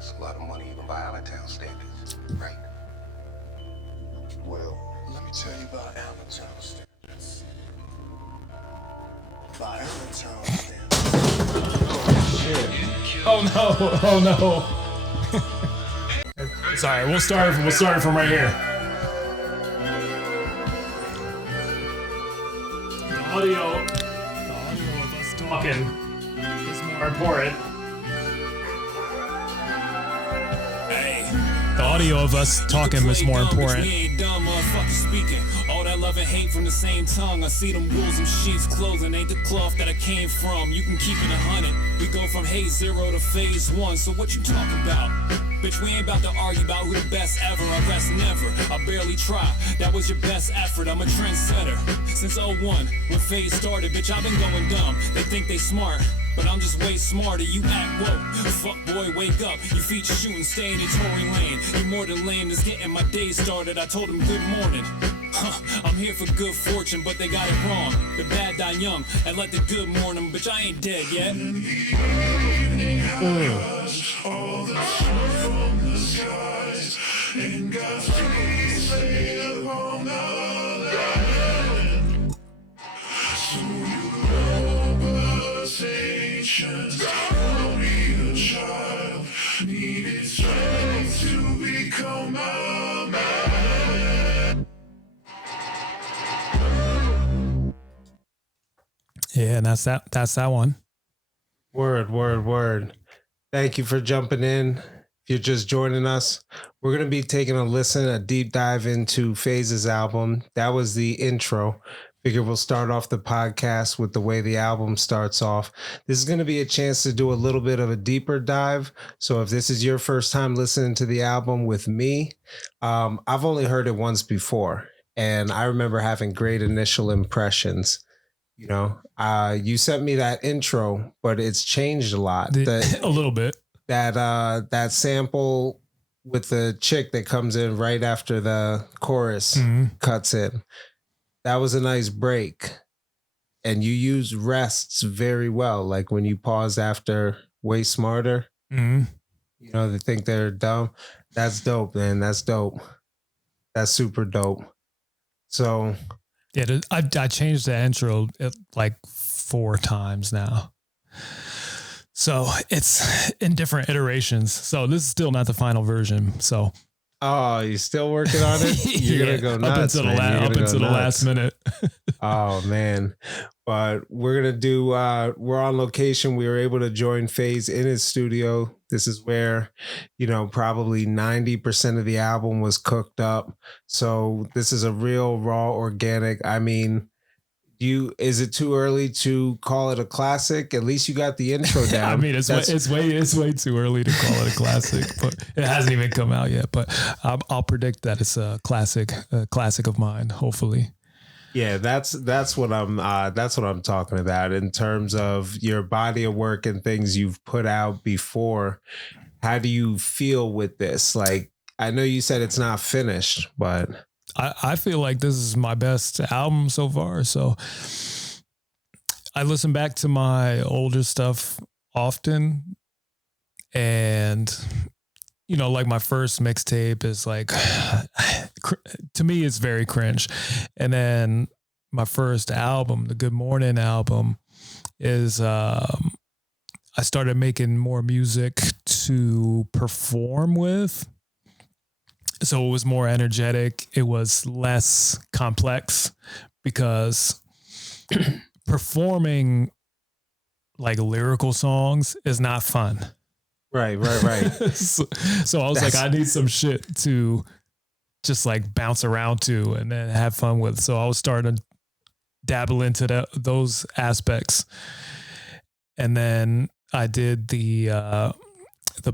It's a lot of money even by Allentown standards, right? Well, let me tell you about Allentown standards. By Allentown standards. Oh no! Sorry, we'll start from right here. The audio of us talking is more important. The audio of us talking is more important. We ain't dumb motherfuckers speaking. All that love and hate from the same tongue. I see them wolves and sheep's clothing ain't the cloth that I came from. You can keep it 100. We go from Haze 0 to Phaze Wun. So what you talking about? Bitch, we ain't about to argue about who the best ever. I rest never. I barely try. That was your best effort. I'm a trendsetter. Since 01, when Phaze started, bitch, I've been going dumb. They think they smart, but I'm just way smarter. You act woke. Fuck boy, wake up. You feature shooting, stay in your Tory lane. You more than lame, just getting my day started. I told him good morning. I'm here for good fortune, but they got it wrong. The bad die young, and let the good mourn them. Bitch, I ain't dead yet. All the sun from the skies, and God's peace lay upon the land. So you know us ancients, only a child needed strength to become a man. Yeah, and that's that one. Word. Thank you for jumping in. If you're just joining us, we're going to be taking a deep dive into Phaze's album. That was the intro. Figure we'll start off the podcast with the way the album starts off. This is going to be a chance to do a little bit of a deeper dive. So if this is your first time listening to the album with me, I've only heard it once before, and I remember having great initial impressions. You know, you sent me that intro, but it's changed a lot. A little bit. That sample with the chick that comes in right after the chorus cuts in. That was a nice break. And you use rests very well. Like when you pause after Way Smarter, you know, they think they're dumb. That's dope, man. That's dope. That's super dope. So... yeah, I changed the intro like 4 times now. So it's in different iterations. So this is still not the final version. So. Oh, you're still working on it? You're going to go nuts, up until the last minute. Oh, man. But we're going to do, we're on location. We were able to join Phaze in his studio. This is where, you know, probably 90% of the album was cooked up. So this is a real raw organic. I mean, is it too early to call it a classic? At least you got the intro down. I mean, it's way too early to call it a classic, but it hasn't even come out yet. But I'll predict that it's a classic of mine, hopefully. Yeah, that's what I'm talking about in terms of your body of work and things you've put out before. How do you feel with this? Like, I know you said it's not finished, but I feel like this is my best album so far. So I listen back to my older stuff often, and you know, like my first mixtape is like, to me, it's very cringe. And then my first album, the Good Morning album, is I started making more music to perform with. So it was more energetic. It was less complex because performing like lyrical songs is not fun. Right. So I was like, I need some shit to just like bounce around to and then have fun with. So I was starting to dabble into those aspects. And then I did the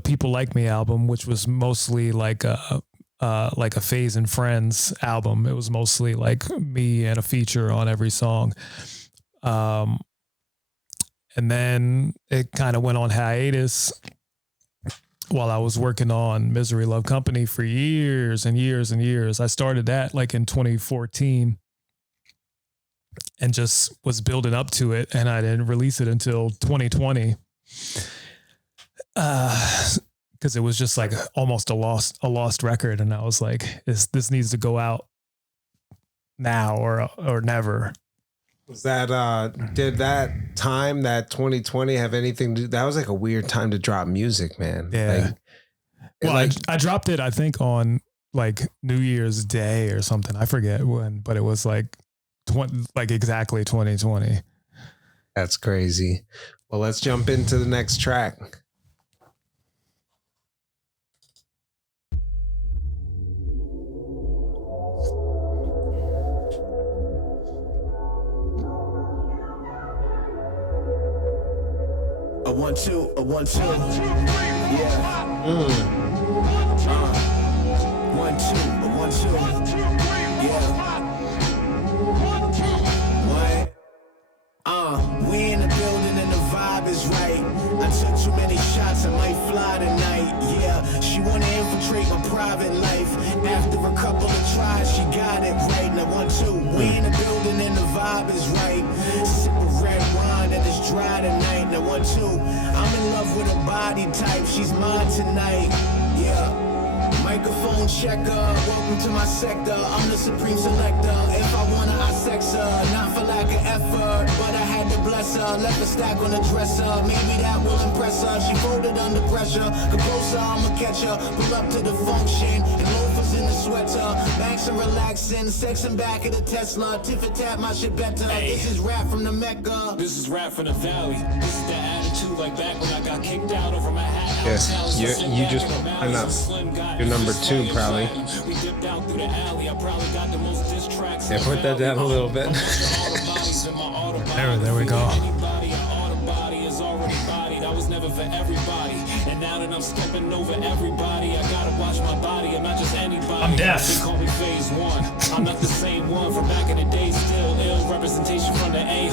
People Like Me album, which was mostly like a Phaze and Friends album. It was mostly like me and a feature on every song. And then it kind of went on hiatus while I was working on Misery Love Company for years and years and years. I started that like in 2014 and just was building up to it, and I didn't release it until 2020. because it was just like almost a lost record, and I was like, this needs to go out now or never. Was that did that time, that 2020, have anything to do? That was like a weird time to drop music, man. Yeah. Well, like I dropped it, I think, on like New Year's Day or something. I forget when, but it was like exactly 2020. That's crazy. Well, let's jump into the next track. A 1 2, a 1 2. Yeah. 1 2, a 1 2. Yeah. What? We in the building and the vibe is right. I took too many shots, I might fly tonight. Yeah, she wanna infiltrate my private life. After a couple of tries, she got it right. Now 1 2, we in the building and the vibe is right. Sipping red wine and it's dry tonight. Now 1 2, I'm in love with her body type. She's mine tonight. Yeah. Microphone checker, welcome to my sector. I'm the supreme selector. If I wanna, I sex her. Not for lack of effort, but I had to bless her. Left a stack on the dresser. Maybe that will impress her. She folded under pressure. Composer, I'ma catch her. Pull up to the function. And loafers in the sweater. Banks and relaxing. Sexing back at the Tesla. Tiff and tap, my shit better. This is rap from the Mecca. This is rap from the Valley. This is the attitude like back when I got kicked out over my hat. Yes, you just you're number 2 probably. Yeah, put that down a little bit. There we go. I was never for everybody, and now that I'm stepping over everybody, I gotta watch my body. I'm not just anybody. I'm deaf. They call me Phaze Wun. I'm not the same one from back in the day. Still ill representation from the A,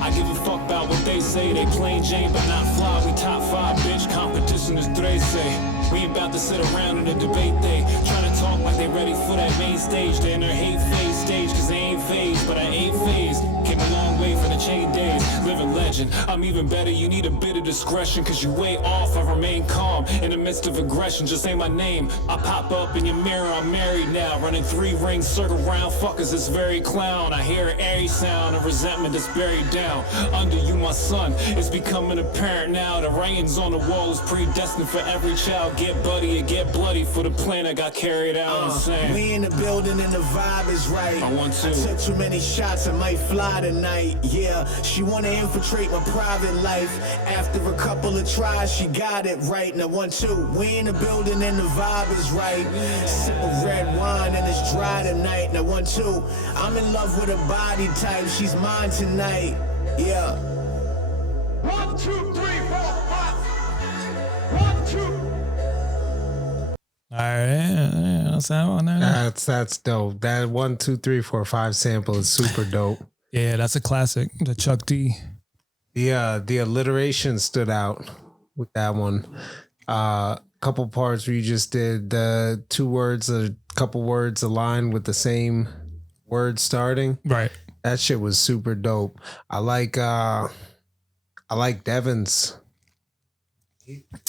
I give a fuck about what they say. They plain Jane, but not fly. We top 5, bitch. Competition is 13. We about to sit around in a debate. They trying to talk like they ready for that main stage. They in their hate phase stage, cause they ain't phased, but I ain't phased. Came a long way from the chain days. Living legend. I'm even better. You need a bit of discretion, cause you way off. I remain calm in the midst of aggression. Just say my name. I pop up in your mirror. I'm married now. Running 3 rings, circle round. Fuckers, this very clown. I hear every sound of resentment that's buried down. Under you, my son, it's becoming apparent now. The writings on the wall is predestined for every child. Get buddy or get bloody for the plan I got carried out. We in the building and the vibe is right. I took too many shots, I might fly tonight. Yeah, she wanna infiltrate my private life. After a couple of tries, she got it right. Now 1 2, we in the building and the vibe is right. Sip of red wine and it's dry tonight. Now 1 2, I'm in love with her body type. She's mine tonight. Yeah. 1 2 3 4 5. 1 2. All right, that's that one there. That's dope. That 1 2 3 4 5 sample is super dope. Yeah, that's a classic. The Chuck D. The alliteration stood out with that one. Couple parts where you just did the 2 words, a couple words aligned with the same word starting. Right. That shit was super dope. I like Devin's.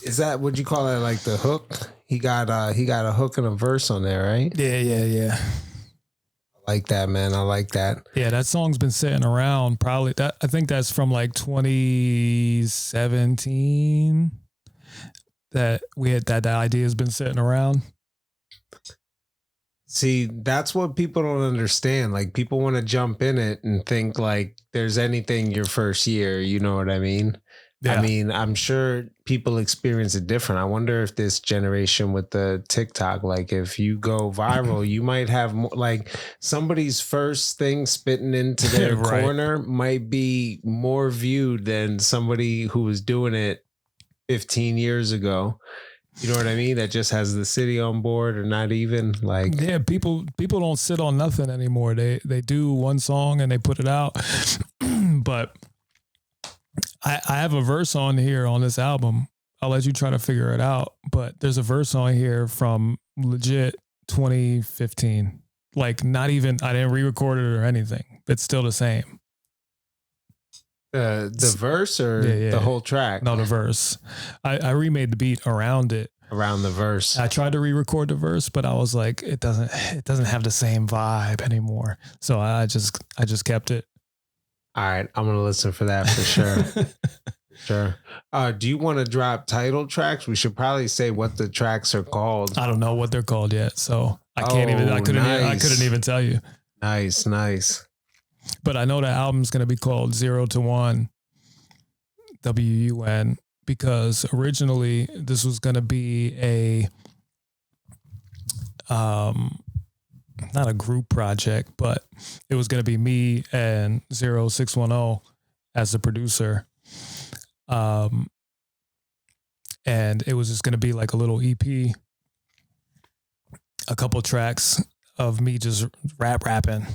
Is that what you call it? Like the hook? He got a hook and a verse on there, right? Yeah. I like that, man. I like that. Yeah, that song's been sitting around probably. I think that's from like 2017. That idea has been sitting around. See, that's what people don't understand. Like, people want to jump in it and think like there's anything your first year. You know what I mean? Yeah. I mean, I'm sure people experience it different. I wonder if this generation with the TikTok, like if you go viral, you might have more, like somebody's first thing spitting into their right. corner might be more viewed than somebody who was doing it 15 years ago. You know what I mean? That just has the city on board, or not even like. Yeah, people don't sit on nothing anymore. They do one song and they put it out. But I have a verse on here on this album. I'll let you try to figure it out. But there's a verse on here from legit 2015. Like, not even, I didn't re-record it or anything. It's still the same. The verse or Yeah. the whole track? No, the verse. I remade the beat around it. Around the verse. I tried to re-record the verse, but I was like, it doesn't have the same vibe anymore. So I just kept it. All right, I'm gonna listen for that for sure. Sure. Do you want to drop title tracks? We should probably say what the tracks are called. I don't know what they're called yet, so I can't even. I couldn't even tell you. Nice. But I know the album's gonna be called 0 to 1, WUN, because originally this was gonna be a not a group project, but it was gonna be me and 0610 as the producer. And it was just going to be like a little EP, a couple tracks of me just rapping.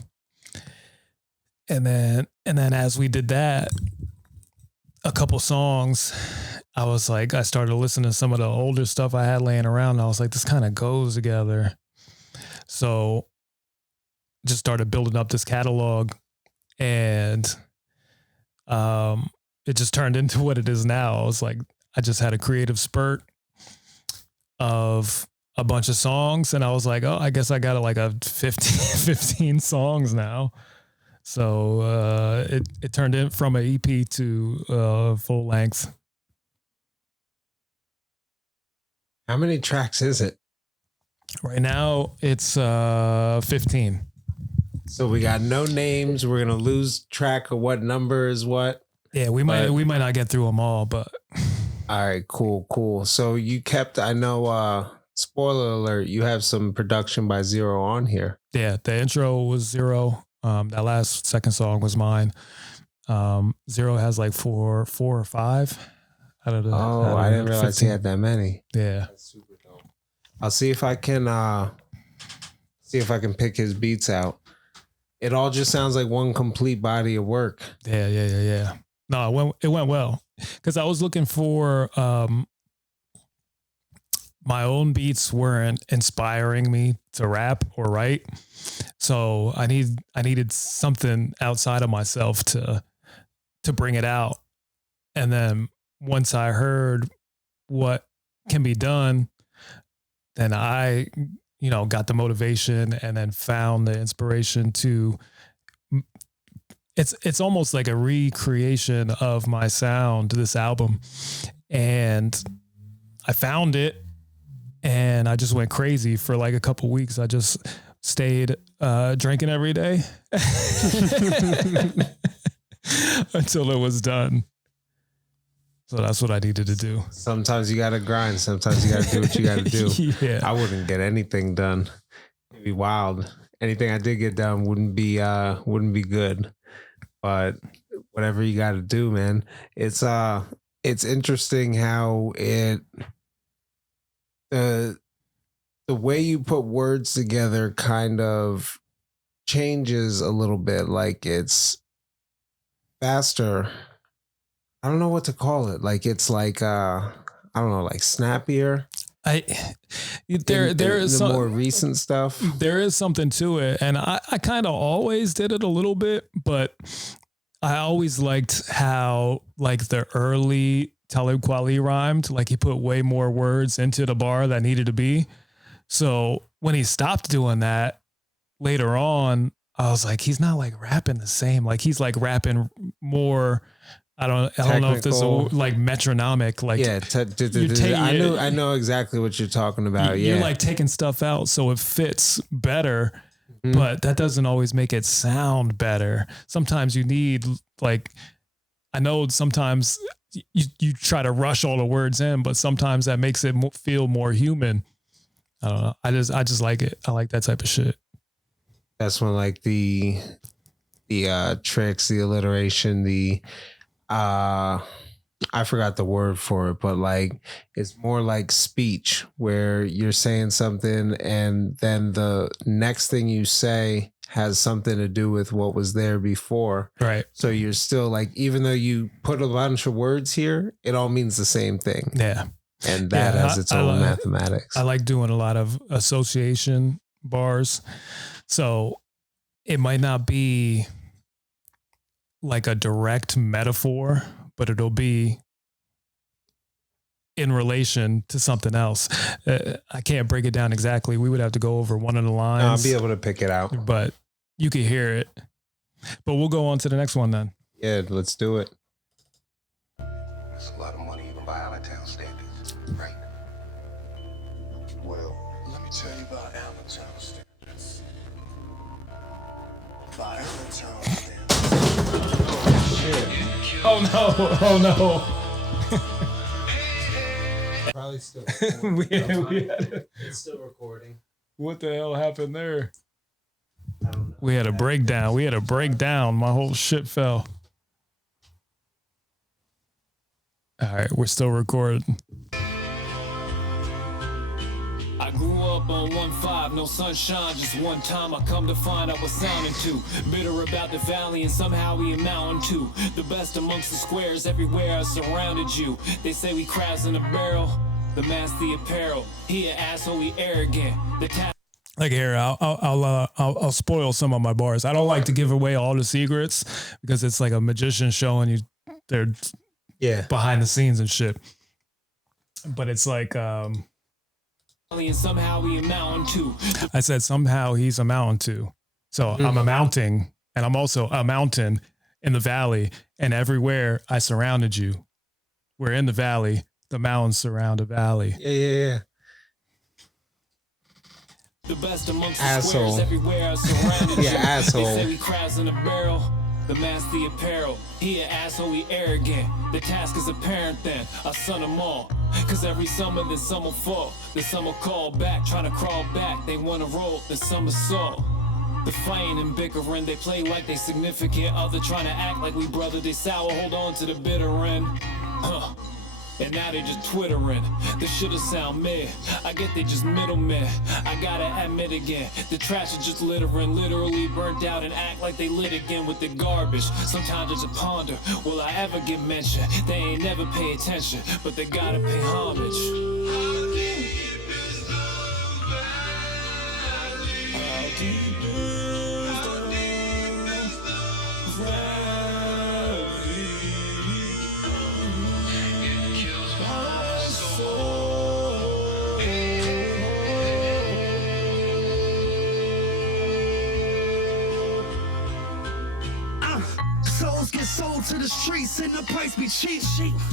And then as we did that, a couple songs, I started listening to some of the older stuff I had laying around. And I was like, this kind of goes together. So just started building up this catalog, and, it just turned into what it is now. I was like, I just had a creative spurt of a bunch of songs, and I was like, oh, I guess I got like a 15 songs now. So it turned in from an EP to full length. How many tracks is it? Right now it's 15. So we got no names. We're gonna lose track of what number is what. Yeah, we might not get through them all, but all right, cool. So you kept, I know, spoiler alert, you have some production by Zero on here. Yeah, the intro was Zero. That last second song was mine. Zero has like four or five. I don't know. Oh, I didn't realize 15. he had that many. Yeah, that's super dope. I'll see if I can pick his beats out. It all just sounds like one complete body of work. Yeah. No, it went well, because I was looking for my own beats weren't inspiring me to rap or write, so I needed something outside of myself to bring it out. And then once I heard what can be done, then I got the motivation and then found the inspiration to. It's almost like a recreation of my sound, this album. And I found it, and I just went crazy for like a couple weeks. I just stayed drinking every day until it was done. So that's what I needed to do. Sometimes you got to grind. Sometimes you got to do what you got to do. Yeah. I wouldn't get anything done. It'd be wild. Anything I did get done wouldn't be good. But whatever you got to do, man. It's interesting how the way you put words together kind of changes a little bit. Like it's faster. I don't know what to call it. Like it's like I don't know, like snappier. There is some more recent stuff. There is something to it, and I kind of always did it a little bit, but I always liked how like the early Talib Kweli rhymed. Like he put way more words into the bar that needed to be. So when he stopped doing that later on, I was like, he's not like rapping the same. Like he's like rapping more. I don't know if this is like metronomic. Like yeah, I know exactly what you're talking about. You're like taking stuff out so it fits better, but that doesn't always make it sound better. Sometimes you need like, I know sometimes you try to rush all the words in, but sometimes that makes it feel more human. I don't know. I just like it. I like that type of shit. That's when like the tricks, the alliteration, I forgot the word for it, but like it's more like speech where you're saying something and then the next thing you say has something to do with what was there before. Right. So you're still like, even though you put a bunch of words here, it all means the same thing. Yeah. And that has its own mathematics. I like doing a lot of association bars. So it might not be like a direct metaphor, but it'll be in relation to something else. I can't break it down exactly. We would have to go over one of the lines. I'll be able to pick it out. But you can hear it. But we'll go on to the next one then. Yeah, let's do it. That's a lot of money even by Allentown standards, right? Well, let me tell you about Allentown standards. By Allentown standards. Oh no! Oh no! Probably still It's still recording. What the hell happened there? I don't know. We had a breakdown. My whole shit fell. All right, we're still recording. I grew up on 1-5, no sunshine, just one time I come to find I was sounding too bitter about the valley, and somehow we amounting to the best amongst the squares. Everywhere I surrounded you, they say we crabs in a barrel, the mask, the apparel, he an asshole, he arrogant, the Like here, I'll spoil some of my bars. I don't like to give away all the secrets because it's like a magician showing you their behind the scenes and shit. But it's like and somehow we amounting to. I said somehow he's amounting to. So I'm amounting, and I'm also a mountain in the valley, and everywhere I surrounded you. We're in the valley. The mountains surround a valley. Yeah. The best amongst the Asshole. squares, everywhere I surrounded you. Asshole. They say we crabs in a barrel, the mask, the apparel, he an asshole, he arrogant, the task is apparent then, I son them all, cause every summer then some will fall, then some will call back, trying to crawl back, they wanna roll, then some assault. The fighting and bickering, they play like they significant other, trying to act like we brother, they sour, hold on to the bitter end, and now they just twittering. This shit'll sound mid. I get they just middlemen. I gotta admit again, the trash is just littering, literally burnt out and act like they lit again with the garbage. Sometimes I just ponder, will I ever get mentioned? They ain't never pay attention, but they gotta pay homage. Souls get sold to the streets and the price be cheap.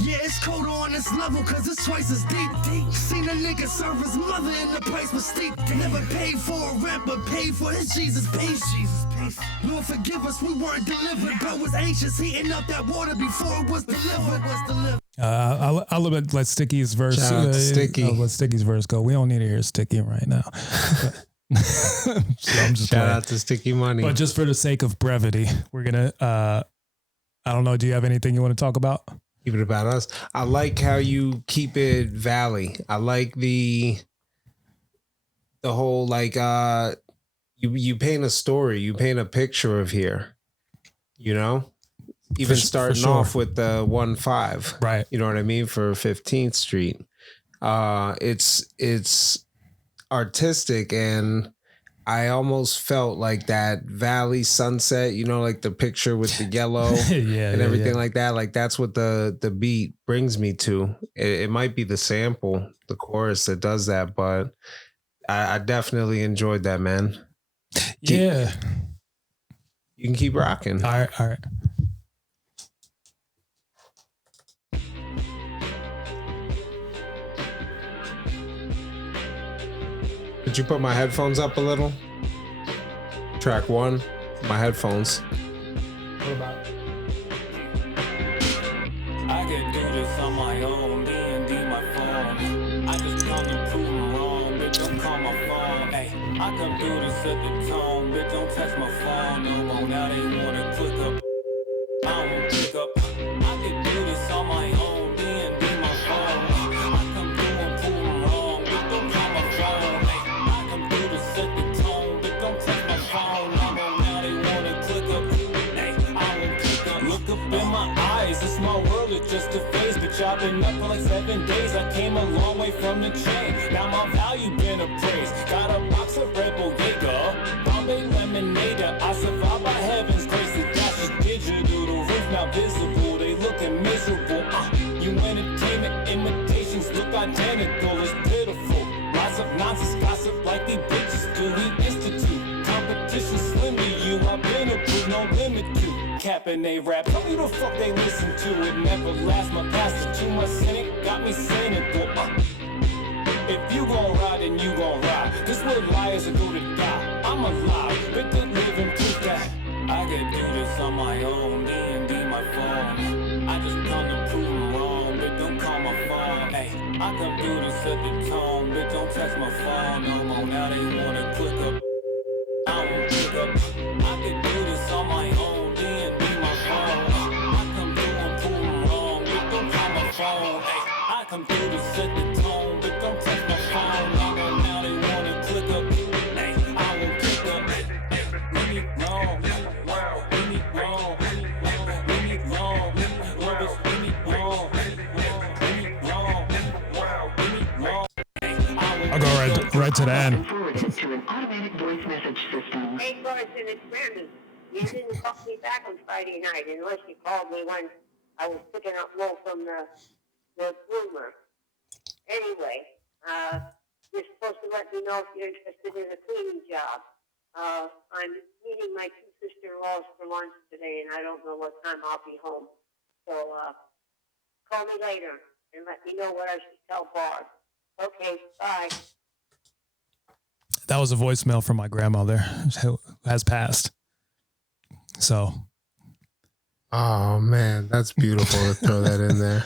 Yeah, it's colder on this level cause it's twice as deep. Seen a nigga serve his mother and the price was steep. Never paid for a rent but paid for his Jesus peace. Lord forgive us, we weren't delivered but was anxious heating up that water before it was delivered. I'll let Sticky's verse. Shout out to Sticky. I'll let Sticky's verse go. We don't need to hear Sticky right now. So I'm just Shout playing. out to Sticky Money. But just for the sake of brevity, we're gonna. I don't know. Do you have anything you want to talk about? Keep it about us. I like how you keep it valley. I like the whole like you paint a story, you paint a picture of here. You know, even starting sure. off with the 1-5, Right. You know what I mean, for 15th Street. It's artistic, and I almost felt like that valley sunset, you know, like the picture with the yellow and everything like that. Like that's what the beat brings me to. It might be the sample, the chorus that does that, but I definitely enjoyed that, man. Yeah. You can keep rocking. All right. Could you put my headphones up a little? Track 1, my headphones. What about? I can do this on my own, D&D my phone. I just come to prove them wrong, bitch, don't call my phone. Hey, I come do this at the tone, bitch, don't touch my phone no more. Now they wanna click up, I won't pick up. I can do this on my own, D&D my phone. I come through and prove them wrong, bitch, don't call my phone. Hey, I come do this at the tone, bitch, don't touch my phone no more. Now they wanna click up, hey, I won't pick up. Look up in my eyes, this small world is just a phase. Bitch, I've been up for like 7 days. I came a long way from the chain. Now my value been appraised. Got a box of Red Bull Vega, Bombay lemonade. I survived by heaven's grace. The dash is digital. The is pitiful. Lots of nonsense gossip like these bitches do. We institute competition slim to you. I've been approved, no limit to capping they rap. Tell me the fuck they listen to. It never lasts. My pastor too much cynic got me cynical. If you gon' ride, then you gon' ride. This where liars are go to die. I'm alive, but the living proof that I can do this on my own. D&D my phone. I just come to prove them wrong, but don't call my phone. Hey, I come do this at the tone, but don't text my phone no more. Now they wanna click up. I won't pick up. I can do this on my own. D&D my phone. I come do and prove them wrong, but don't call my phone. Hey, I come do this at the tone, but don't text my phone no more. Now they wanna click up. Hey, I won't pick up. We need long. We need long. We need long. Lovers, we need long. We need long. We need long. I'll go right to the end. Forwarded to an automatic voice message system. Hey, Carson, it's Brandon. You didn't call me back on Friday night unless you called me when I was picking up wool from the groomer. Anyway, you're supposed to let me know if you're interested in a cleaning job. I'm meeting my two sister-in-laws for lunch today, and I don't know what time I'll be home. So, call me later and let me know what I should tell Barb. Okay, bye. That was a voicemail from my grandmother who has passed. So. Oh man, that's beautiful to throw that in there.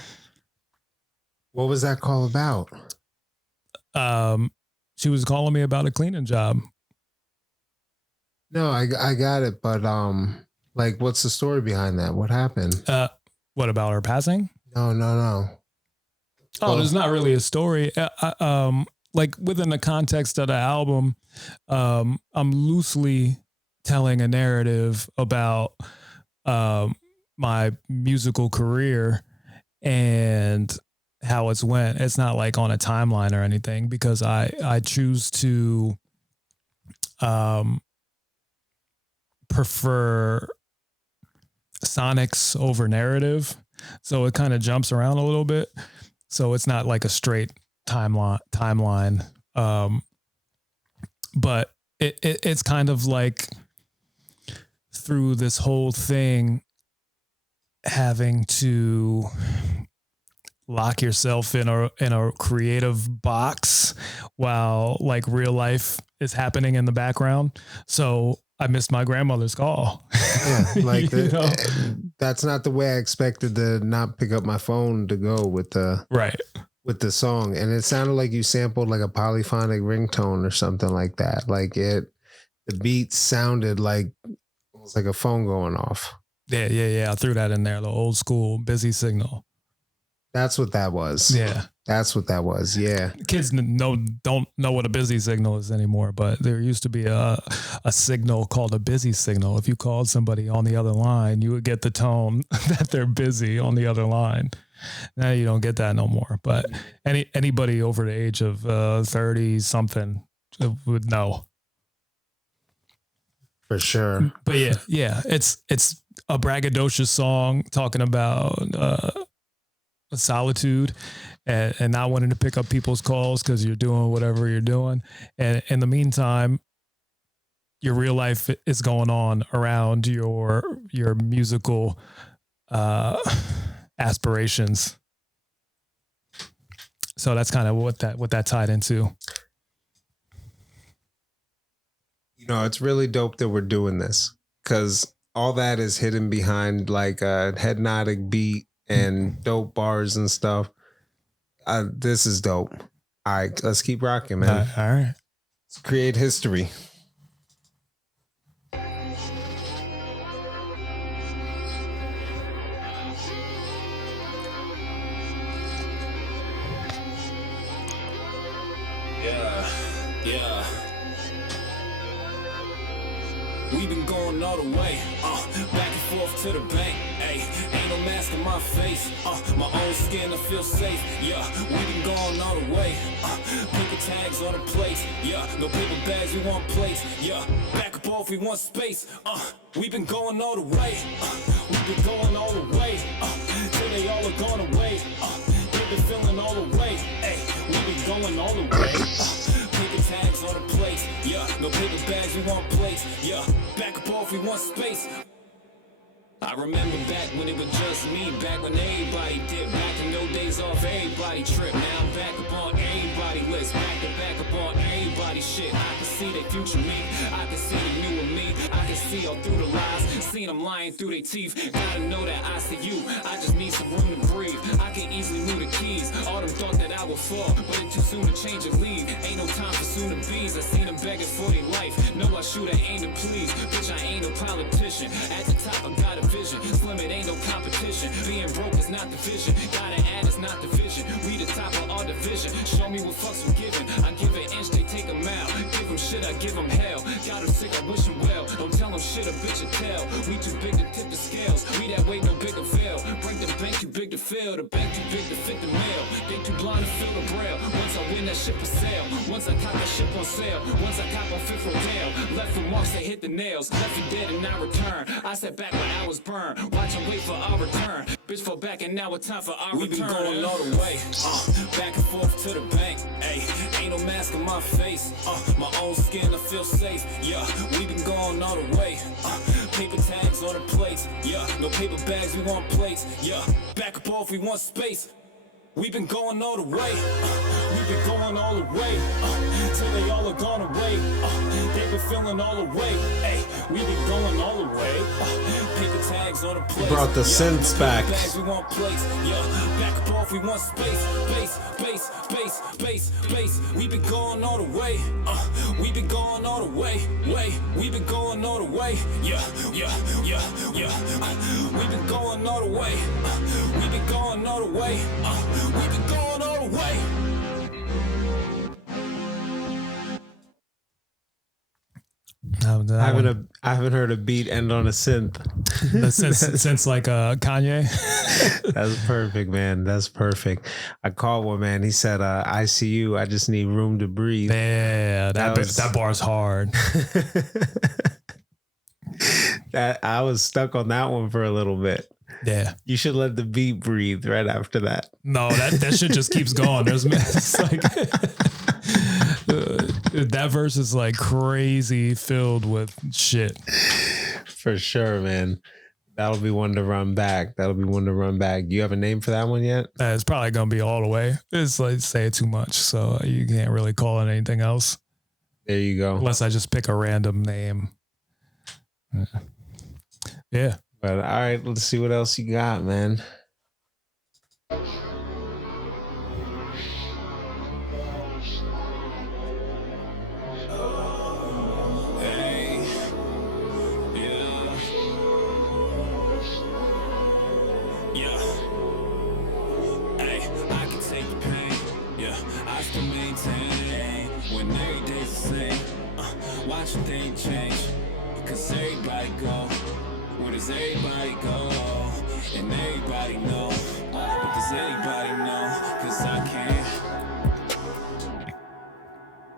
What was that call about? She was calling me about a cleaning job. No, I got it, but like, what's the story behind that? What happened? What about her passing? No. Oh, there's not really a story. Like within the context of the album, I'm loosely telling a narrative about my musical career and how it's went. It's not like on a timeline or anything because I choose to prefer sonics over narrative. So it kind of jumps around a little bit. So it's not like a straight timeline. But it's kind of like through this whole thing, having to lock yourself in a creative box while like real life is happening in the background. So I missed my grandmother's call. Yeah, like that's not the way I expected to not pick up my phone to go with the with the song. And it sounded like you sampled like a polyphonic ringtone or something like that. Like the beat sounded like almost like a phone going off. Yeah. I threw that in there. The old school busy signal. That's what that was. Yeah. That's what that was. Yeah. Kids don't know what a busy signal is anymore, but there used to be a signal called a busy signal. If you called somebody on the other line, you would get the tone that they're busy on the other line. Now you don't get that no more. But anybody over the age of 30 something would know. For sure. But yeah, it's a braggadocious song talking about solitude and not wanting to pick up people's calls because you're doing whatever you're doing. And in the meantime, your real life is going on around your musical aspirations. So that's kind of what that tied into. You know, it's really dope that we're doing this because all that is hidden behind like a hypnotic beat and dope bars and stuff. This is dope. All right, let's keep rocking, man. All right. Let's create history. Yeah. We've been going all the way, back and forth to the bank, ayy, ain't no mask on my face, my own skin, I feel safe, yeah, we've been going all the way, paper tags on the place, yeah, no paper bags, we want plates, yeah, back up off, we want space, we've been going all the way, we've been going all the way, till they all are gone away, they've been feeling all the way, ayy, we've been going all the way. Paper tags on the plates, yeah. No paper bags, we want plates, yeah. Back up off, we want space. I remember back when it was just me, back when everybody did, back in no days off, everybody tripped. Now I'm back up on everybody list, back up on everybody shit. I can see the future me, I can see the newer me, I can see all through the lies, seen them lying through their teeth. Gotta know that I see you, I just need some room to breathe. I can easily move the keys, all them thought that I would fall, but it's too soon to change and leave. Ain't no time for sooner bees, I seen them begging for their life. No, I shoot, I aim to please, bitch, I ain't no politician. At the top, I got a vision, slim, it ain't no competition. Being broke is not the vision, gotta add is not the vision. We the top of our division, show me what fucks we're giving. I give an inch, they take a mile. Give them shit, I give them hell. Got them sick, I wish them well. Don't tell them shit, a bitch a tell. We too big to tip the scales, we that way, no bigger veil. Break the bank, too big to fail. The bank too big to fit the mail. They too blind to fill the braille. Once I win that shit for sale, once I cop that ship on sale, once I cop on Fifth Rodale. Left for marks, they hit the nails. Left for dead and I return. I sat back when I was burned. Watch and wait for our return. Bitch fall back and now it's time for our return. We been going all the way, back and forth to the bank. Ayy, ain't no mask on my face. My own skin, I feel safe. Yeah, we been going all the way. Paper tags on the plates. Yeah, no paper bags, we want plates. Yeah, back up off, we want space. We been going all the way. We been going all the way. Till they all are gone away. They been feeling all the way. Ay, we been going all the way. Paper tags on the plates. Brought the synths back. Bags, we want plates. Yeah, back up off, we want space. Space. We been going all the way. We been going all the way. We been going all the way. Yeah. We been going all the way. We been going all the way. We been going all the way. I haven't heard a beat end on a synth. Since like Kanye. That's perfect, man. That's perfect. I called one man. He said, ICU, I just need room to breathe. Yeah, that bar's hard. That I was stuck on that one for a little bit. Yeah. You should let the beat breathe right after that. No, that shit just keeps going. It's like that verse is like crazy filled with shit. For sure, man. That'll be one to run back. Do you have a name for that one yet? It's probably gonna be all the way. It's like say it too much, so you can't really call it anything else. There you go. Unless I just pick a random name. Yeah. But all right, let's see what else you got, man. Watch things change, cause everybody go. Where does everybody go? And everybody know. But does anybody know? Cause I can't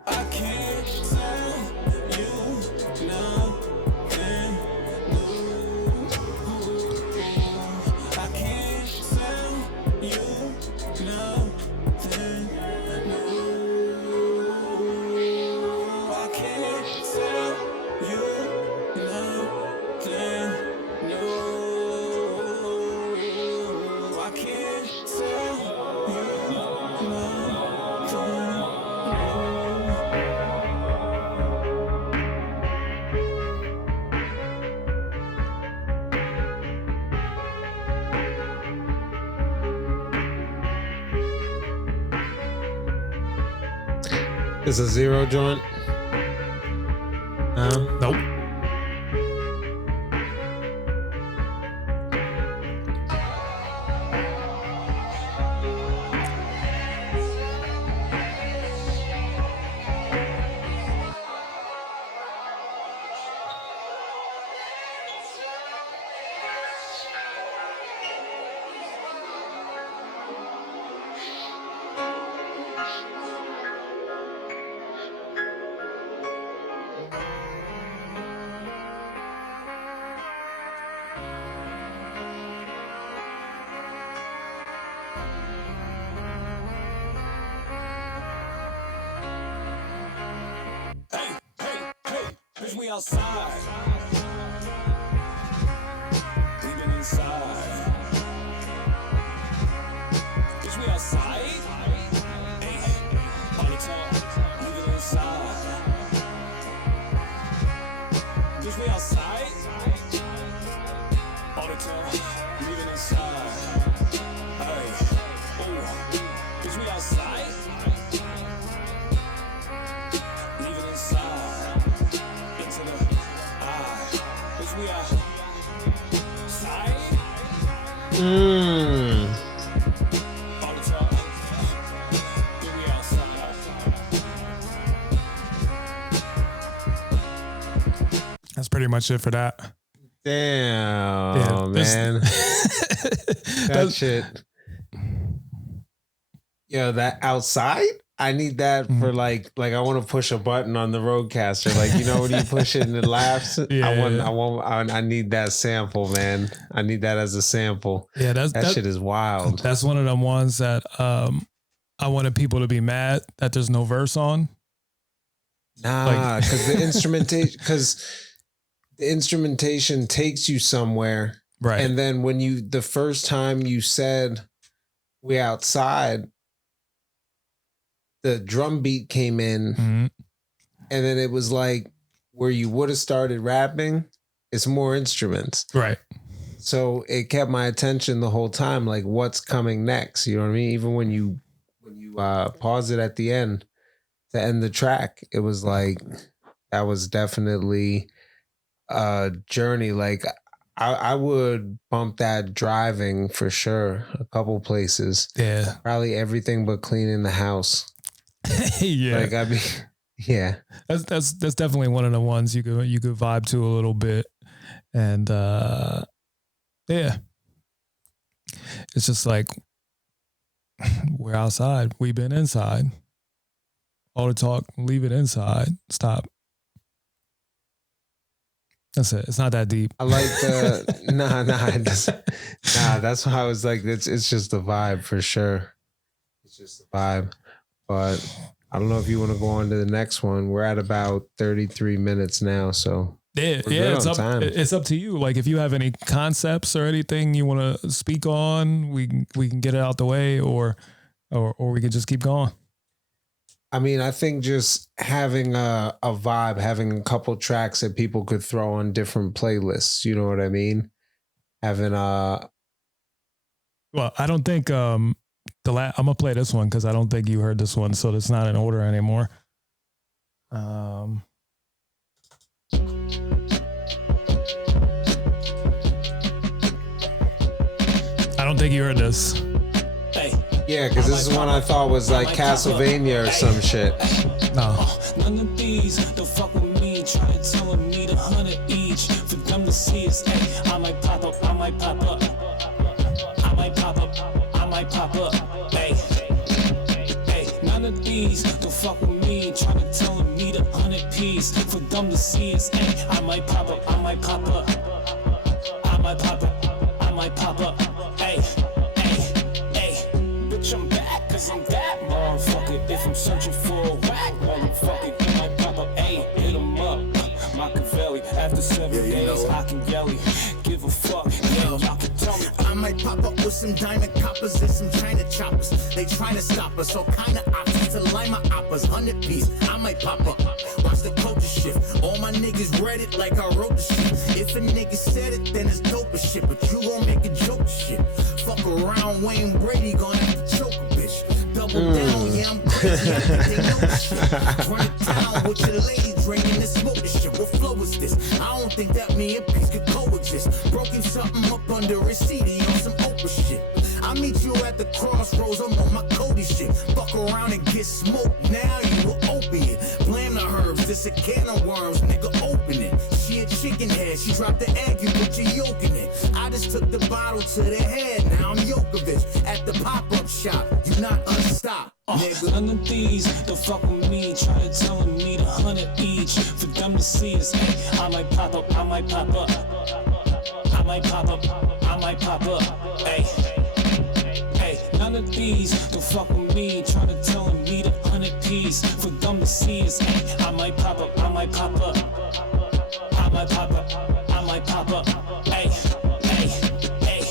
tell you nothing new. I can't tell you nothing new. I can't tell you nothing new. I can't tell you nothing new. It's a zero joint. No. Nope. we outside. We been inside. Bitch, we outside. Hey, all the time. We been inside. Bitch, we outside. All the time. We been inside. Hey, oh, bitch, we outside. Leaving inside. Into the eye. Bitch, we outside. All the time. Yeah, we outside. That's pretty much it for that. Damn, Yeah, man. That shit. Yo, that outside? I need that for like I want to push a button on the Roadcaster. Like, you know, when you push it and it laughs. I need that sample, man. I need that as a sample. Yeah, that shit is wild. That's one of them ones that I wanted people to be mad that there's no verse on. Nah, because the instrumentation takes you somewhere. Right. And then when the first time you said we outside, the drum beat came in, and then it was like where you would have started rapping, it's more instruments. Right. So it kept my attention the whole time, like what's coming next. You know what I mean? Even when you pause it at the end to end the track, it was like that was definitely a journey. Like I would bump that driving for sure. A couple places. Yeah. Probably everything but cleaning the house. Yeah. Like, I mean, yeah. That's definitely one of the ones you could vibe to a little bit. And yeah. It's just like we're outside. We've been inside. All the talk, leave it inside. Stop. That's it. It's not that deep. I like the it doesn't. That's why I was like, it's just the vibe for sure. It's just the vibe. But I don't know if you want to go on to the next one. We're at about 33 minutes now, so yeah, it's up to you. Like if you have any concepts or anything you want to speak on, we can get it out the way, or we can just keep going. I mean, I think just having a vibe, having a couple tracks that people could throw on different playlists. You know what I mean? Having Well, I don't think I'm gonna play this one because I don't think you heard this one, so it's not in order anymore. I don't think you heard this. Yeah, because this is one I thought was like Castlevania or some shit. No. None of these don't fuck with me. Try to tell me the 100 each. For them to see us, I might pop up, I might pop up. I might pop up, I might pop up. Hey, none of these don't fuck with me. Try to tell me the 100 piece. For them to see us, I might pop up, I might pop up. I might pop up, I might pop up. Hey. I'm back, cause I'm that motherfucker. If I'm searching for a whack motherfucker, I might pop up, hit him up. Machiavelli, after 7 days, I can yelly. Give a fuck, y'all can tell me. I might pop up with some diamond coppers and some China choppers. They trying to stop us, all kind of options to line my oppas. 100 piece, I might pop up. Watch the culture shift. All my niggas read it like I wrote the shit. If a nigga said it, then it's dope as shit. But you gon' make a joke of shit. Fuck around, Wayne Brady gon' have to choke a bitch. Double down, yeah, I'm crazy. I think they know this shit. Run it down with your lady drinking and smoke this shit. What flow is this? I don't think that me and Peace could coexist. Broken something up under a CD on some Oprah shit. I meet you at the crossroads, I'm on my Cody shit. Fuck around and get smoked, now you an opiate. Blame the herbs, this a can of worms, nigga, open it. She a chicken head, she dropped the egg, you put your yolk in it. I just took the bottle to the head, now I'm Yokovic. At the pop-up shop, you not unstopped, nigga. None of these don't fuck with me. Try to tell me the 100 each. For them to see us, I might pop up, I might pop up. I might pop up, I might pop up. None of these don't fuck with me. Try to tell me the 100 piece. For them to see us, I might pop up, I might pop up. might pop up, I might pop up. Hey, hey, hey.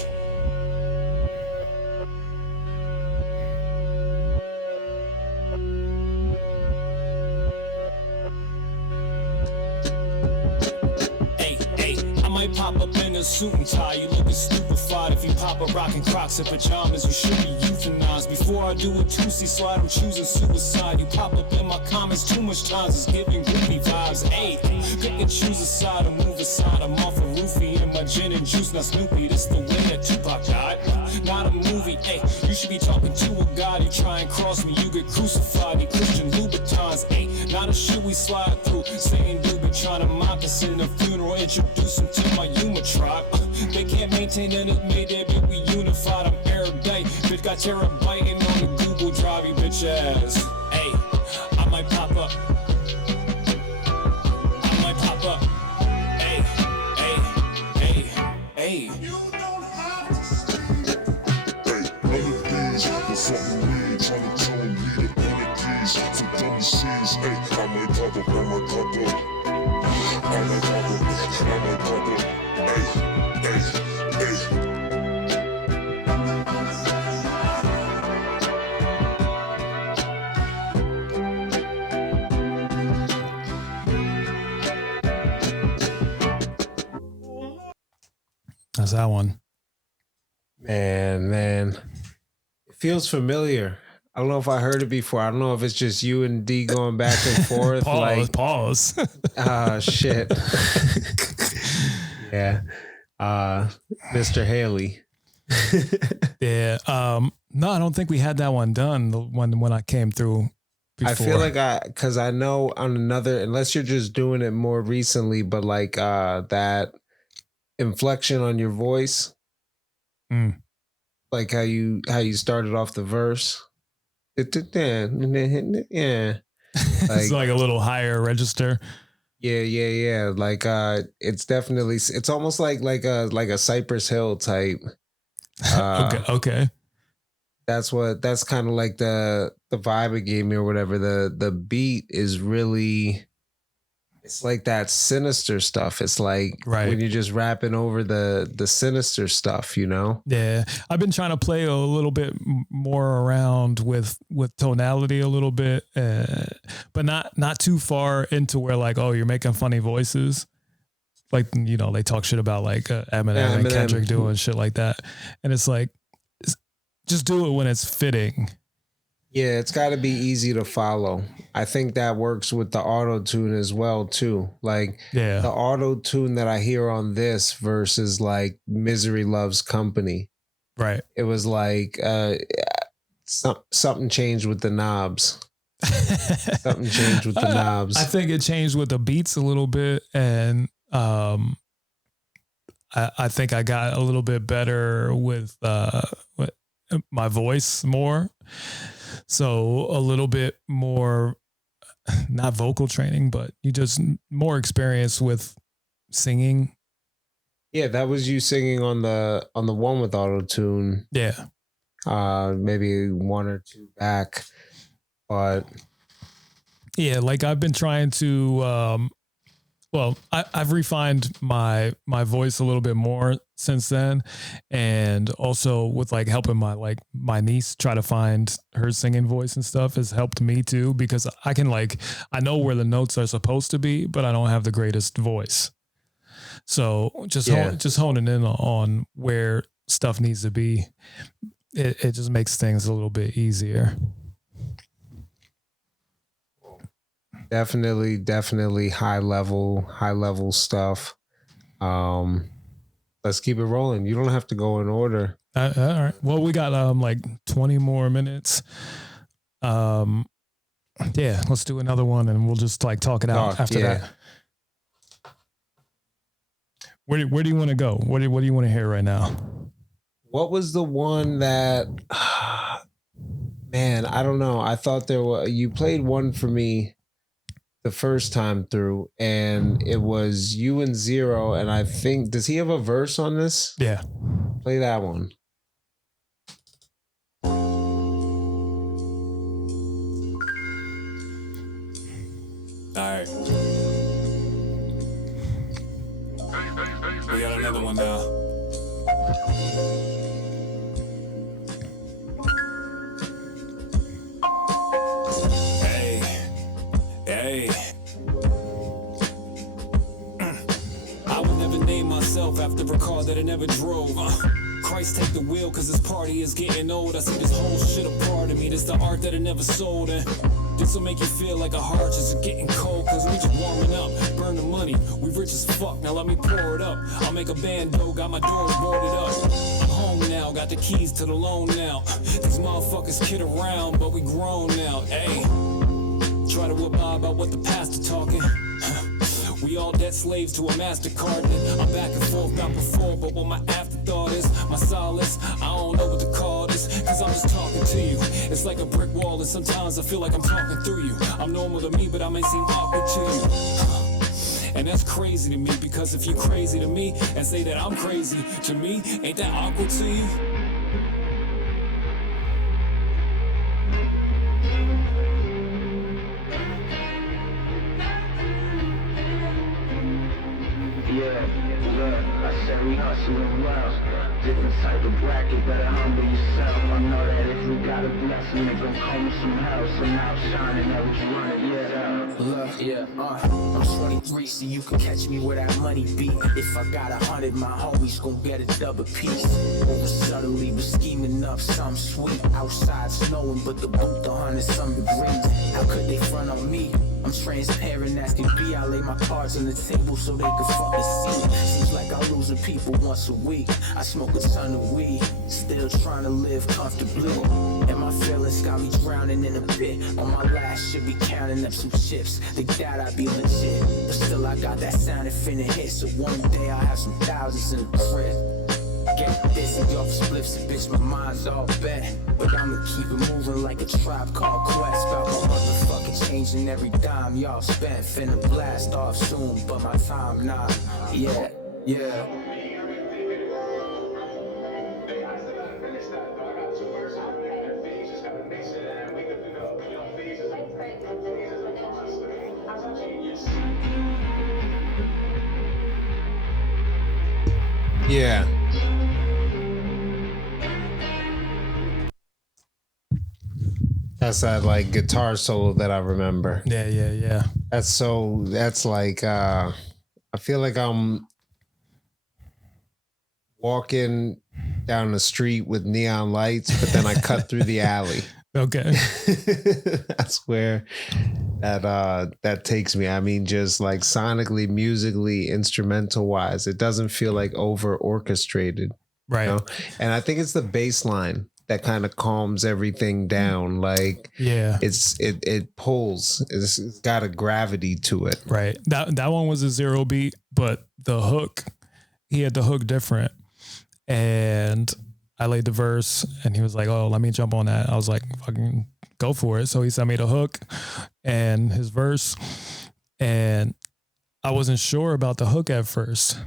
Hey, hey, I might pop up in a suit and tie. You looking stupefied if you pop up rocking Crocs and pajamas. You should be euthanized. Before I do a 2C slide, I'm choosing suicide. You pop up in my comments too much times, it's giving groupie vibes. Hey, couldn't choose a side or move aside. I'm off a roofie in my gin and juice, not Snoopy. This the way that Tupac died. Not a movie. Hey, you should be talking to a god. You try and cross me, you get crucified. You Christian Louboutins. Hey, not a shoe we slide through. Saying dude be trying to mock us in a funeral. Introduce him to my Yuma tribe. They can't maintain and it made it, but we unified. I'm erudite. Bitch got terabyting on the Google Drive, you bitch ass. Hey, I might pop up. I might pop up. Hey, hey, hey, hey. You don't have to stay. Hey, melodies, what's up with me? Tryna tell me the melodies for dumb scenes. Hey, I might pop up, I might pop up. I might pop up, I might pop up. Hey, hey, hey. That's that one. Man, it feels familiar. I don't know if I heard it before. I don't know if it's just you and D going back and forth. Pause. Shit. Yeah. Mr. Haley. Yeah. No, I don't think we had that one done. The one when I came through before. I feel like because I know on another, unless you're just doing it more recently, but like that inflection on your voice, like how you started off the verse. Yeah, It's like a little higher register. Yeah. Like it's definitely, it's almost like a Cypress Hill type. Okay. That's kind of like the vibe it gave me or whatever. The beat is really, it's like that sinister stuff. It's like when you're just rapping over the sinister stuff, you know? Yeah. I've been trying to play a little bit more around with tonality a little bit, but not too far into where like, oh, you're making funny voices. Like, you know, they talk shit about like Eminem and Kendrick doing shit like that. And it's like, just do it when it's fitting. Yeah, it's got to be easy to follow. I think that works with the auto tune as well too. Like the auto tune that I hear on this versus like Misery Loves Company. Right. It was like something changed with the knobs. Something changed with the knobs. I think it changed with the beats a little bit, and I think I got a little bit better with my voice more. So a little bit more, not vocal training, but you just more experience with singing. Yeah, that was you singing on the one with auto tune. Yeah. Maybe one or two back, but yeah, like I've been trying to. I've refined my voice a little bit more since then, and also with like helping my niece try to find her singing voice and stuff has helped me too, because I can I know where the notes are supposed to be, but I don't have the greatest voice. So just honing in on where stuff needs to be, it just makes things a little bit easier. Definitely high level stuff. Let's keep it rolling. You don't have to go in order. All right. Well, we got like 20 more minutes. Yeah, let's do another one and we'll just like talk it out after that. Where do you want to go? What do you want to hear right now? What was the one that man, I don't know. I thought you played one for me the first time through, and it was you and Zero, and I think, does he have a verse on this? Yeah. Play that one. All right. another one now. Hey, hey. I would never name myself after a car that I never drove. Christ take the wheel, cause this party is getting old. I see this whole shit a part of me. This the art that I never sold. And this will make you feel like a heart just getting cold, cause we just warming up, burn the money. We rich as fuck, now let me pour it up. I'll make a bando, got my doors boarded up. I'm home now, got the keys to the loan now. These motherfuckers kid around, but we grown now. Ayy, try to abide by what the pastor talking. We all debt slaves to a MasterCard. I'm back and forth, not before, but what my afterthought is, my solace, I don't know what to call this, cause I'm just talking to you. It's like a brick wall, and sometimes I feel like I'm talking through you. I'm normal to me, but I may seem awkward to you. And that's crazy to me, because if you crazy to me and say that I'm crazy to me, ain't that awkward to you? Yeah, look, I said we hustling well. Different type of bracket, better humble yourself. I know that if you got a blessing, it gon' come with some hell. Some outshining that was running, yeah. Look, yeah, I'm 23, so you can catch me where that money be. If I got 100, my homies gon' get a double piece. Over subtly, but scheming up something sweet. Outside snowing, but the boot 100-some degrees. How could they front on me? I'm transparent as can be. I lay my cards on the table so they can fucking see. Seems like I'm losing people once a week. I smoke a ton of weed, still trying to live comfortably. And my feelings got me drowning in a pit. On my last should be counting up some chips. They doubt I'd be legit, but still I got that sound and finna hit. So one day I'll have some thousands in the crib. Get busy off spliffs and bitch, my mind's all bent. But I'ma keep it moving like a Tribe Called Quest. About my motherfucking changing every dime y'all spent. Finna blast off soon, but my time not. Yeah, yeah. Yeah. That's that like guitar solo that I remember. Yeah. That's like I feel like I'm walking down the street with neon lights, but then I cut through the alley. Okay. That's where that takes me. I mean, just like sonically, musically, instrumental wise, it doesn't feel like over orchestrated. Right. You know? And I think it's the bass line that kind of calms everything down. Like, yeah, it pulls. It's got a gravity to it. Right. That one was a 0 beat, but the hook, he had the hook different. And I laid the verse and he was like, oh, let me jump on that. I was like, fucking go for it. So he sent me the hook and his verse. And I wasn't sure about the hook at first.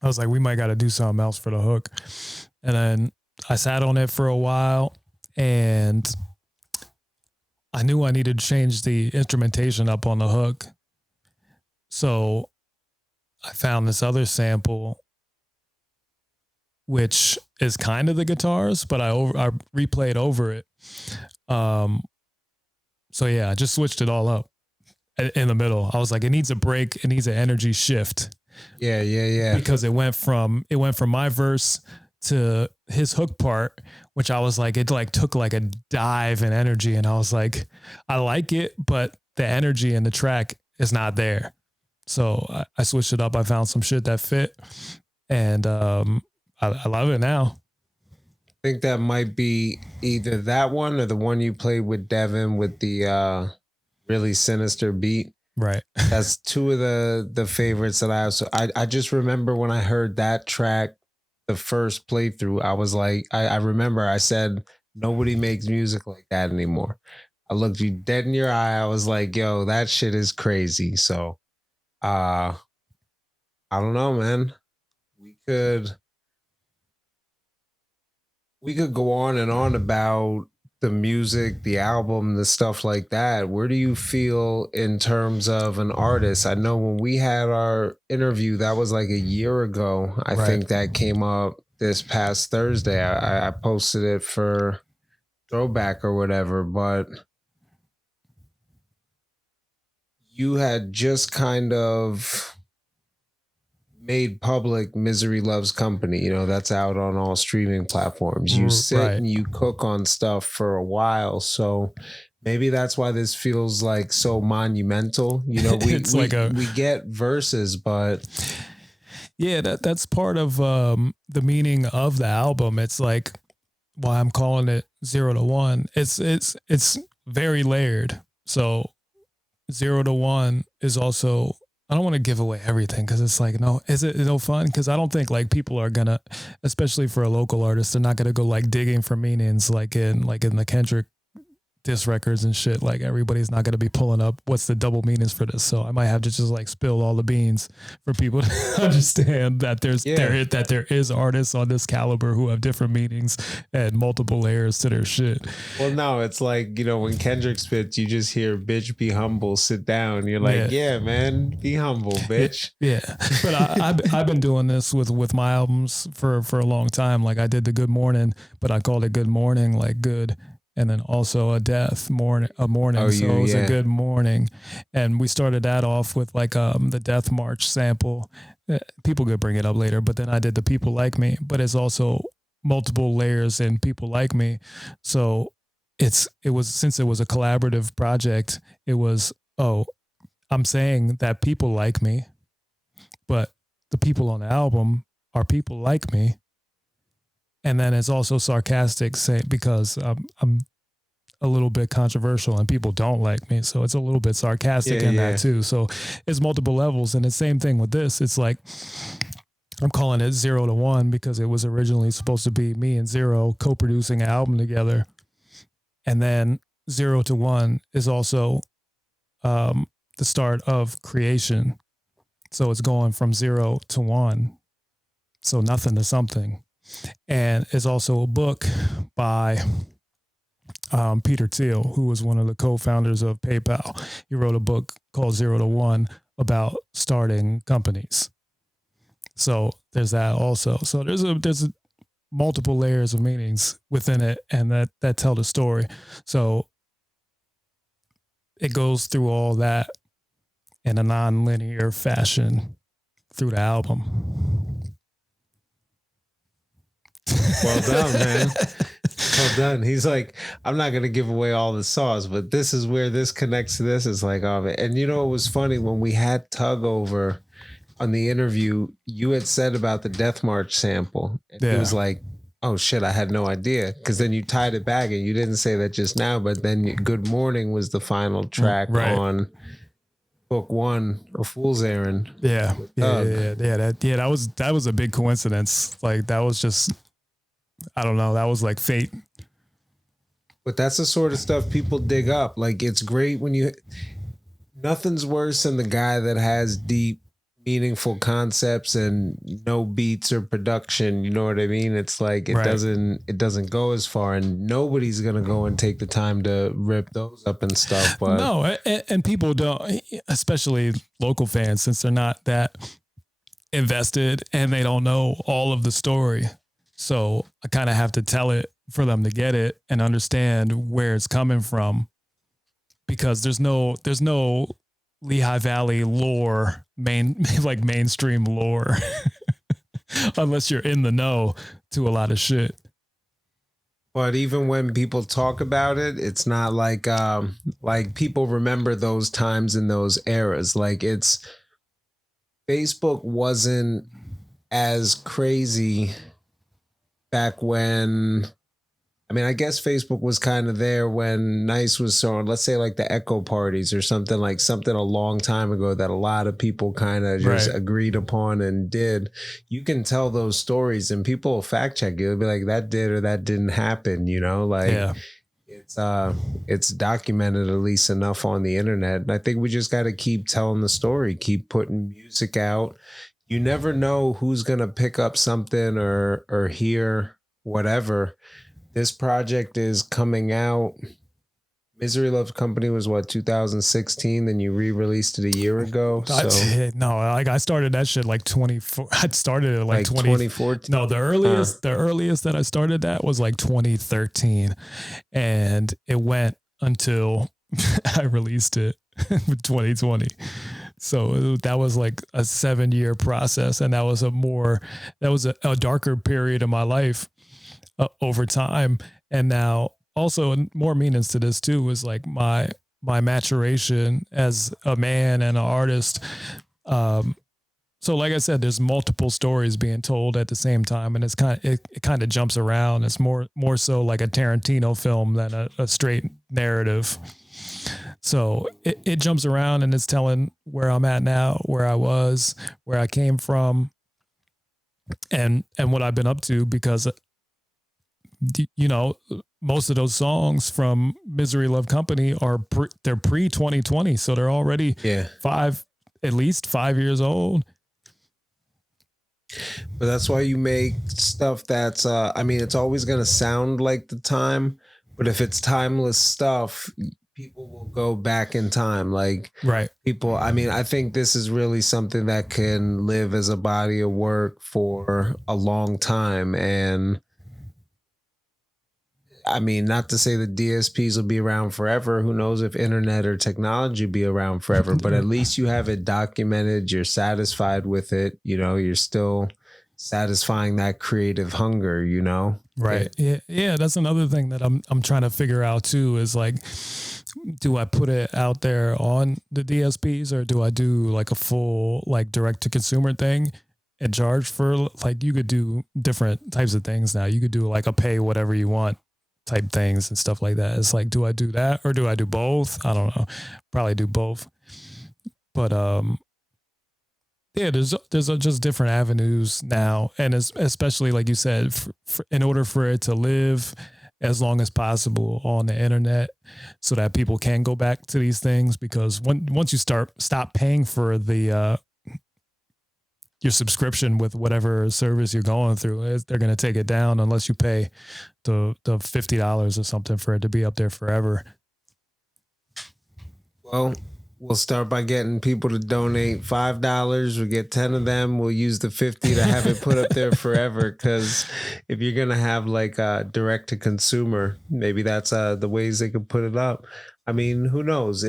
I was like, we might got to do something else for the hook. And then I sat on it for a while and I knew I needed to change the instrumentation up on the hook. So I found this other sample, which is kind of the guitars, but I replayed over it. So yeah, I just switched it all up in the middle. I was like, it needs a break. It needs an energy shift. Yeah. Because it went from my verse to his hook part, which I was like, it like took like a dive in energy. And I was like, I like it, but the energy in the track is not there. So I switched it up. I found some shit that fit and, I love it now. I think that might be either that one or the one you played with Devin with the really sinister beat. Right. That's two of the favorites that I have. So I just remember when I heard that track, the first playthrough, I was like, I remember I said, nobody makes music like that anymore. I looked you dead in your eye. I was like, yo, that shit is crazy. So I don't know, man. We could go on and on about the music, the album, the stuff like that, where do you feel in terms of an artist? I know when we had our interview, that was like a year ago. I think that came up this past Thursday. I posted it for Throwback or whatever, but you had just kind of made public Misery Loves Company. You know, that's out on all streaming platforms. You sit and you cook on stuff for a while. So maybe that's why this feels like so monumental. You know, we get verses, but yeah, that's part of the meaning of the album. It's like why I'm calling it 0 to 1. It's very layered. So 0 to 1 is also, I don't want to give away everything because it's like, no, is it no fun? Because I don't think like people are gonna, especially for a local artist, they're not gonna go like digging for meanings like in the Kendrick diss records and shit. Like everybody's not gonna be pulling up what's the double meanings for this. So I might have to just like spill all the beans for people to understand that there is artists on this caliber who have different meanings and multiple layers to their shit. Well, no, it's like, you know, when Kendrick spits, you just hear "bitch, be humble, sit down." You're like, yeah man, be humble, bitch. Yeah, but I've been doing this with my albums for a long time. Like I did the Good Morning, but I called it Good Morning, like good. And then also a morning. Oh, so it was a good morning. And we started that off with like the Death March sample. People could bring it up later, but then I did the People Like Me, but it's also multiple layers in People Like Me. So since it was a collaborative project, it was, I'm saying that people like me, but the people on the album are people like me. And then it's also sarcastic because I'm a little bit controversial and people don't like me. So it's a little bit sarcastic in that too. So it's multiple levels. And the same thing with this. It's like, I'm calling it 0 to 1 because it was originally supposed to be me and Zero co-producing an album together. And then 0 to 1 is also the start of creation. So it's going from 0 to 1. So nothing to something. And it's also a book by Peter Thiel, who was one of the co-founders of PayPal. He wrote a book called 0 to 1 about starting companies. So there's that also. So there's multiple layers of meanings within it, and that tell the story. So it goes through all that in a non-linear fashion through the album. Well done, man. Well done. He's like, I'm not going to give away all the sauce, but this is where this connects to this. It's like, oh, man. And you know, it was funny when we had Tug over on the interview, you had said about the Death March sample. And it was like, oh shit, I had no idea. Because then you tied it back and you didn't say that just now, but then Good Morning was the final track on Book 1, A Fool's Errand. That was a big coincidence. Like that was just, I don't know, that was like fate. But that's the sort of stuff people dig up. Like it's great when nothing's worse than the guy that has deep, meaningful concepts and no beats or production. You know what I mean? It's like it doesn't go as far, and nobody's gonna go and take the time to rip those up and stuff. But no, and people don't, especially local fans, since they're not that invested and they don't know all of the story. So I kind of have to tell it for them to get it and understand where it's coming from, because there's no Lehigh Valley lore, mainstream lore, unless you're in the know to a lot of shit. But even when people talk about it, it's not like people remember those times in those eras. Like Facebook wasn't as crazy back when, I mean, I guess Facebook was kind of there when Nice was throwing, let's say like the Echo parties or something a long time ago that a lot of people kind of just agreed upon and did. You can tell those stories and people will fact check you. They'll be like, that did or that didn't happen, you know, like it's documented at least enough on the internet. And I think we just got to keep telling the story, keep putting music out. You never know who's going to pick up something or hear whatever. This project is coming out. Misery Loves Company was what, 2016? Then you re-released it a year ago. So I started that shit like 24. I started it like 2014. No, the earliest that I started that was like 2013, and it went until I released it in 2020. So that was like a 7-year process, and that was a darker period of my life over time, and now. Also, more meanings to this too is like my maturation as a man and an artist. So like I said, there's multiple stories being told at the same time, and it kind of jumps around. It's more so like a Tarantino film than a straight narrative. So it jumps around, and it's telling where I'm at now, where I was, where I came from, and what I've been up to, because most of those songs from Misery Love Company they're pre 2020. So they're already at least 5 years old. But that's why you make stuff that's, it's always going to sound like the time, but if it's timeless stuff, people will go back in time. Like people, I think this is really something that can live as a body of work for a long time. And not to say the DSPs will be around forever. Who knows if internet or technology will be around forever, but at least you have it documented. You're satisfied with it. You're still satisfying that creative hunger, Right. Yeah. That's another thing that I'm trying to figure out too, is like, do I put it out there on the DSPs, or do I do like a full, like, direct to consumer thing and charge for, like, you could do different types of things now. You could do like a pay whatever you want type things and stuff like that. It's like, do I do that or do I do both? I don't know. Probably do both. But there's just different avenues now, and especially like you said, in order for it to live as long as possible on the internet, so that people can go back to these things, because once you stop paying for the your subscription with whatever service you're going through, they're going to take it down unless you pay the $50 or something for it to be up there forever. Well, we'll start by getting people to donate $5. We'll get 10 of them. We'll use the 50 to have it put up there forever. Because if you're going to have like a direct to consumer, maybe that's the ways they could put it up. Who knows?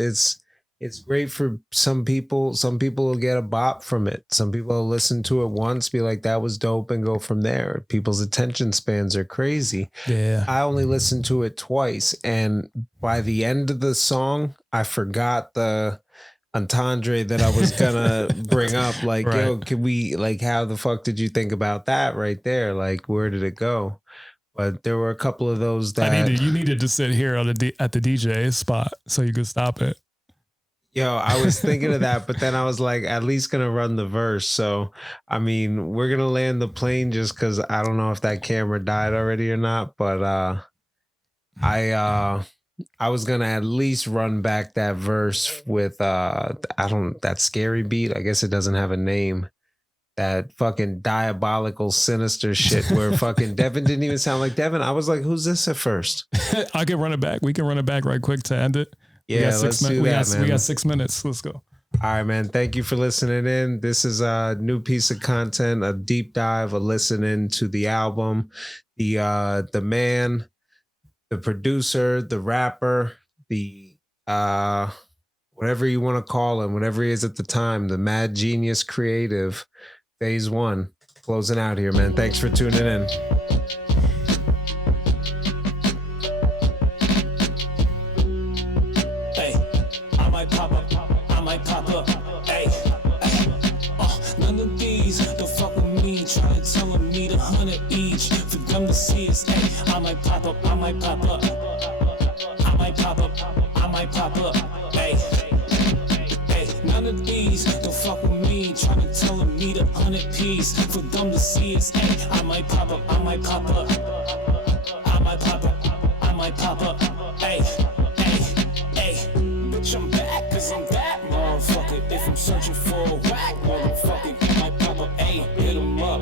It's great for some people. Some people will get a bop from it. Some people will listen to it once, be like, that was dope, and go from there. People's attention spans are crazy. Yeah. I only listened to it twice, and by the end of the song, I forgot the entendre that I was gonna bring up. Like, right. Yo, can we, like, how the fuck did you think about that right there? Like, where did it go? But there were a couple of those that you needed to sit here at the DJ spot so you could stop it. Yo, I was thinking of that, but then I was like, at least gonna run the verse. So, we're gonna land the plane just because I don't know if that camera died already or not. But I was gonna at least run back that verse with that scary beat. I guess it doesn't have a name. That fucking diabolical, sinister shit where fucking Devin didn't even sound like Devin. I was like, who's this at first? I can run it back. We can run it back right quick to end it. Yeah, let's do that, man. We got 6 minutes. Let's go. All right, man. Thank you for listening in. This is a new piece of content, a deep dive, a listening to the album, the man, the producer, the rapper, the whatever you want to call him, whatever he is at the time, the mad genius creative, Phaze Wun. Closing out here, man. Thanks for tuning in. I might pop up, I might pop up. I might pop up, I might pop up. Hey, hey, none of these don't fuck with me. Trying to tell me the 100 piece for them to see us. Hey, I might pop up, I might pop up. I might pop up, I might pop up. Hey, hey, hey, bitch, I'm back. back, cause I'm that motherfucker. If I'm searching for a whack motherfucker, you might pop up, ayy, hit him up.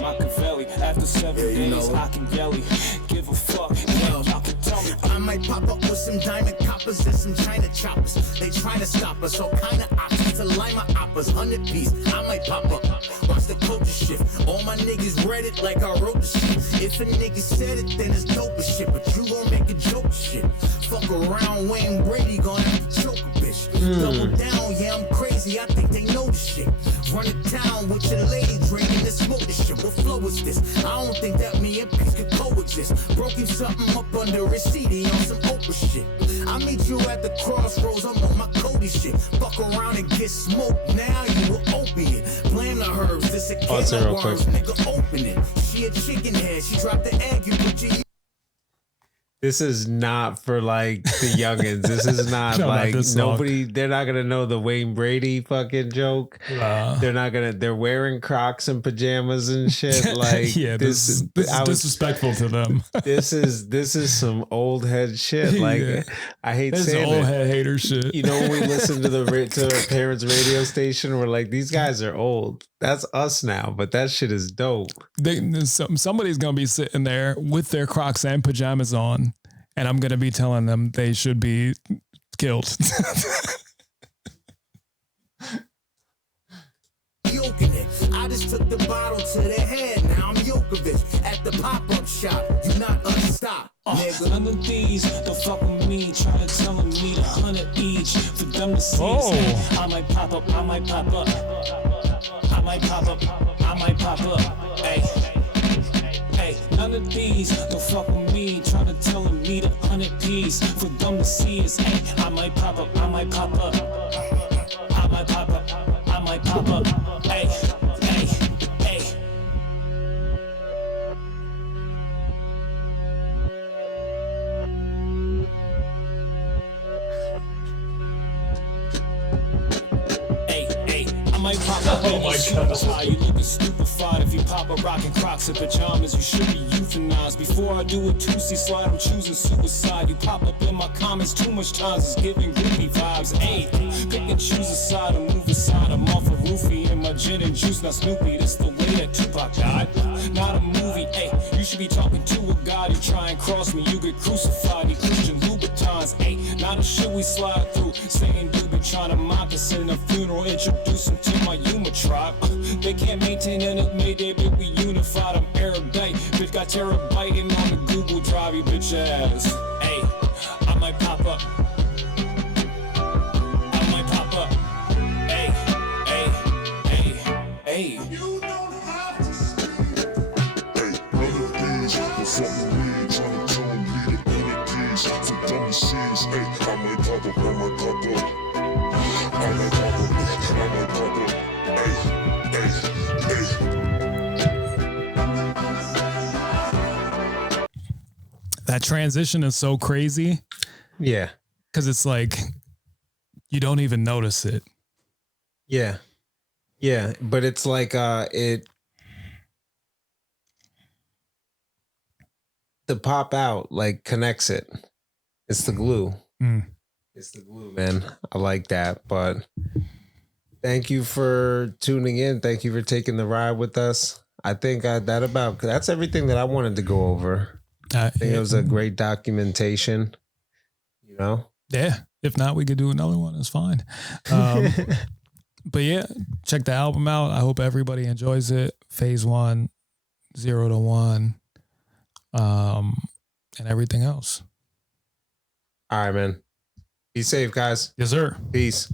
Machiavelli, after 7 days, I can yelly. Give a fuck, yeah, y'all can tell me. I might pop up with some diamond coppers and some China choppers. They trying to stop us, all kind of options to line my oppers. 100 piece, I might pop up. Watch the culture shift. All my niggas read it like I wrote the shit. If a nigga said it, then it's dope as shit. But you gon' make a joke of shit. Fuck around, Wayne Brady gon' have to choke a bitch. Double down, yeah, I'm crazy. I think they know the shit. Run it down with your lady drinking and smoke the shit. What flow is this? I don't think that me and peace could coexist. Broke him something up under his CD on some Oprah shit. I meet you at the crossroads, I'm on my Cody shit. Fuck around and get smoked, now you an opiate. Blame the herbs, this a can of worms, nigga, open it. She a chicken head, she dropped the egg, you put your... This is not for like the youngins. This is not like nobody. They're not gonna know the Wayne Brady fucking joke. They're not gonna. They're wearing Crocs and pajamas and shit. Like yeah, this is disrespectful to them. This is some old head shit. Like I hate this saying old head hater shit. You know, when we listen to to our parents' radio station, we're like, these guys are old. That's us now, but that shit is dope. Somebody's gonna be sitting there with their Crocs and pajamas on, and I'm gonna be telling them they should be killed. I just took the bottle to the head. Now I'm Yokovic at the pop-up shop. You not unstopped, nigga. None of these don't fuck with me. Try to tell me to 100 each for them to see. I might pop up, I might pop up. I might pop up, I might pop up. Hey, hey, none of these don't fuck with me. Try to tell me to 100 piece for them to see is hey, I might pop up, I might pop up. I might pop up, I might pop up. Hey, hey, hey. I might pop up. Oh my God. You looking stupefied if you pop a rockin' Crocs and pajamas. You should be euthanized. Before I do a 2C slide, I'm choosing suicide. You pop up in my comments too much times, it's giving groupie vibes. Hey, pick and choose a side and move aside. I'm off a roofie in my gin and juice, not Snoopy. This the way that Tupac died. Not a movie. Hey, you should be talking to a god. You try and cross me, you get crucified. You Christian Louboutins. Hey, not a shit we slide through. Saying you be trying to mock us in a funeral, introduce him to my Yuma tribe. They can't maintain an Mayday, but we unified. I'm erudite, bitch got terabyte on the Google Drive, you bitch ass. Hey, I might pop up. I might pop up. Hey, hey, hey, hey. You don't have to speak. Hey, none of these will fuck with me. Tryna tell me to none of these for dumb scenes. Hey, I might pop up, I might pop up. I might pop up, I might pop up. Hey, hey, hey. That transition is so crazy. Yeah. Because it's like, you don't even notice it. Yeah. Yeah. But it's like, the pop out like connects it. It's the glue. It's the glue, man. I like that. But thank you for tuning in. Thank you for taking the ride with us. I think that's everything that I wanted to go over. I think it was a great documentation, you know? Yeah. If not, we could do another one. It's fine. But yeah, check the album out. I hope everybody enjoys it. Phaze Wun, 0 to 1, and everything else. All right, man. Be safe, guys. Yes, sir. Peace.